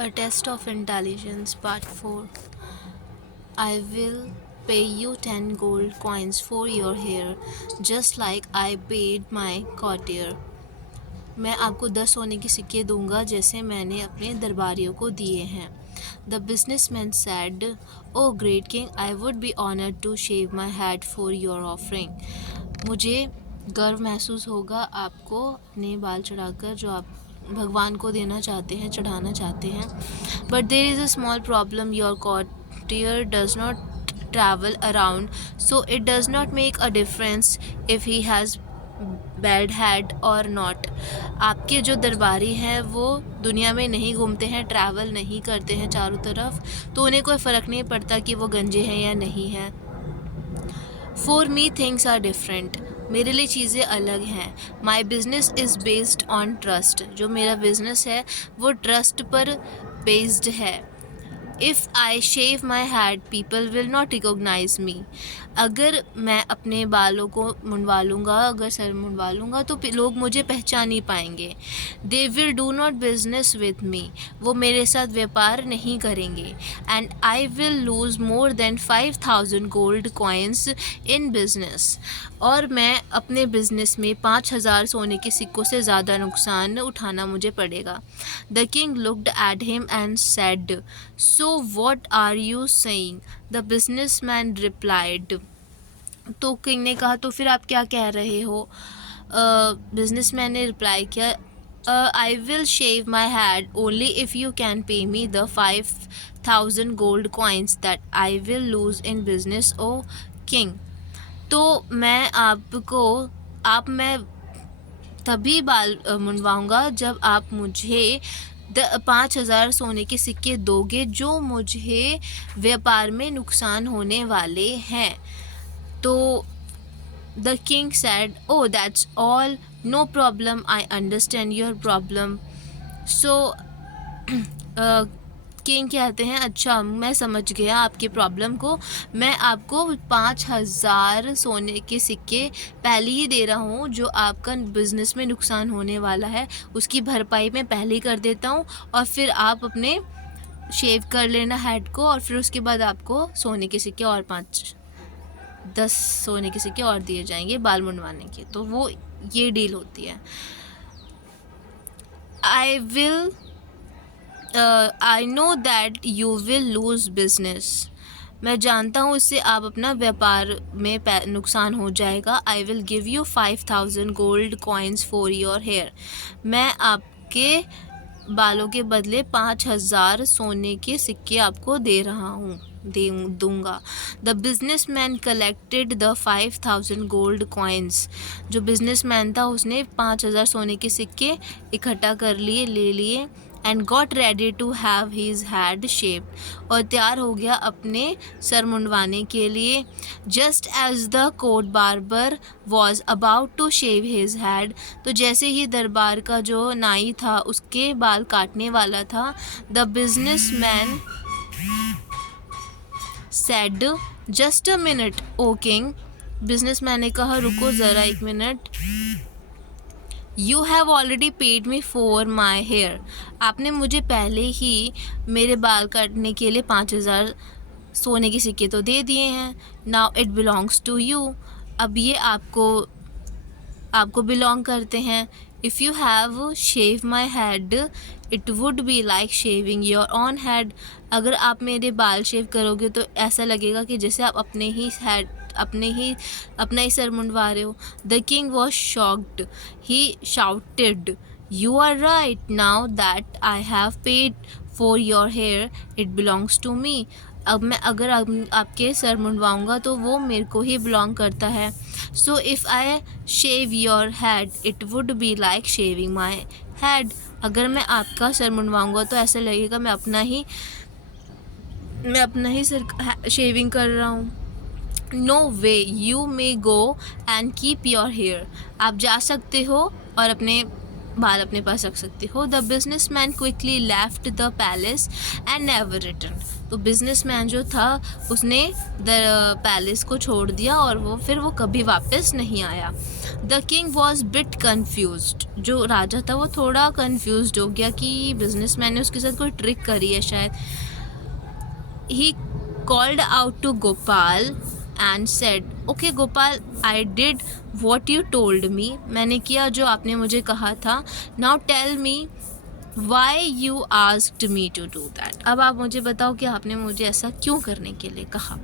A Test of Intelligence Part 4. I will pay you 10 gold coins for your hair, just like I paid my courtier. मैं आपको 10 सोने के सिक्के दूंगा जैसे मैंने अपने दरबारियों को दिए हैं. The businessman said, "Oh great king, I would be honored to shave my head for your offering." मुझे गर्व महसूस होगा आपको अपने बाल चढ़ाकर जो आप भगवान को देना चाहते हैं, चढ़ाना चाहते हैं. But there is a small problem. Your courtier does not travel around, so it does not make a difference if he has bad head और नॉट. आपके जो दरबारी हैं वो दुनिया में नहीं घूमते हैं, ट्रैवल नहीं करते हैं चारों तरफ, तो उन्हें कोई फ़र्क नहीं पड़ता कि वो गंजे हैं या नहीं हैं. For me things are different. मेरे लिए चीज़ें अलग हैं. My business is based on trust. जो मेरा बिजनेस है वो ट्रस्ट पर बेस्ड है. If I shave my head people will not recognise me. अगर मैं अपने बालों को मुंडवा लूँगा, अगर सर मुंडवा लूँगा तो लोग मुझे पहचान नहीं पाएंगे. They will do not business with me. वो मेरे साथ व्यापार नहीं करेंगे. And I will loose more than 5,000 gold coins in business. और मैं अपने बिजनेस में 5,000 सोने के सिक्कों से ज़्यादा नुकसान उठाना मुझे पड़ेगा. The king looked at him and said, "So what are you saying?" The businessman replied. तो किंग ने कहा, तो फिर आप क्या कह रहे हो? बिजनेसमैन ने रिप्लाई किया, I will shave my head only if you can pay me the 5,000 gold coins that I will lose in business O king. तो मैं तभी बाल मुंडवाऊँगा जब आप मुझे 5,000 सोने के सिक्के दोगे जो मुझे व्यापार में नुकसान होने वाले हैं. तो the king sad, "Oh that's all, no problem, I understand your problem." So king कहते हैं, अच्छा मैं समझ गया आपकी प्रॉब्लम को. मैं आपको 5,000 सोने के सिक्के पहले ही दे रहा हूँ. जो आपका बिज़नेस में नुकसान होने वाला है उसकी भरपाई मैं पहले ही कर देता हूँ, और फिर आप अपने शेव कर लेना हेड को, और फिर उसके बाद आपको सोने के सिक्के और 10 सोने के सिक्के और दिए जाएंगे बाल मुंडवाने के. तो वो ये डील होती है. I know that you will lose business. मैं जानता हूँ इससे आप अपना व्यापार में नुकसान हो जाएगा. I will give you 5,000 gold coins for your hair. मैं आपके बालों के बदले 5,000 सोने के सिक्के आपको दे रहा हूँ, दूंगा. The business man collected the 5,000 gold coins. जो बिजनेसमैन था उसने 5,000 सोने के सिक्के इकट्ठा कर लिए, ले लिए. And got ready to have his head shaved. और तैयार हो गया अपने सर मुंडवाने के लिए. Just as the court barber was about to shave his head. तो जैसे ही दरबार का जो नाई था उसके बाल काटने वाला था, the business man said, "just a minute O king." Businessman ने कहा, रुको ज़रा एक मिनट. "You have already paid me for my hair." आपने मुझे पहले ही मेरे बाल काटने के लिए 5,000 सोने के सिक्के तो दे दिए हैं. Now it belongs to you. अब ये आपको बिलोंग करते हैं. If you have shaved my head, it would be like shaving your own head. अगर आप मेरे बाल शेव करोगे तो ऐसा लगेगा कि जैसे आप अपना ही सर मुंडवा रहे हो. The king was shocked. He shouted, "You are right. Now that I have paid for your hair, it belongs to me." अब मैं अगर आपके सर मुंडवाऊँगा तो वो मेरे को ही बिलोंग करता है. So if I shave your head it would be like shaving my head. अगर मैं आपका सर मुंडवाऊँगा तो ऐसा लगेगा मैं अपना ही सर शेविंग कर रहा हूँ. No way, you may go and keep your hair. आप जा सकते हो और अपने बाल अपने पास रख सकते हो। The business man quickly left the palace and never return. तो बिजनेस मैन जो था उसने द पैलेस को छोड़ दिया और वो कभी वापस नहीं आया। The king was bit confused. जो राजा था वो थोड़ा कन्फ्यूज्ड हो गया कि बिजनेस मैन ने उसके साथ कोई ट्रिक करी है शायद। He called out to Gopal and said, okay Gopal, I did what you told me. मैंने किया जो आपने मुझे कहा था। Now tell me why you asked me to do that. अब आप मुझे बताओ कि आपने मुझे ऐसा क्यों करने के लिए कहा।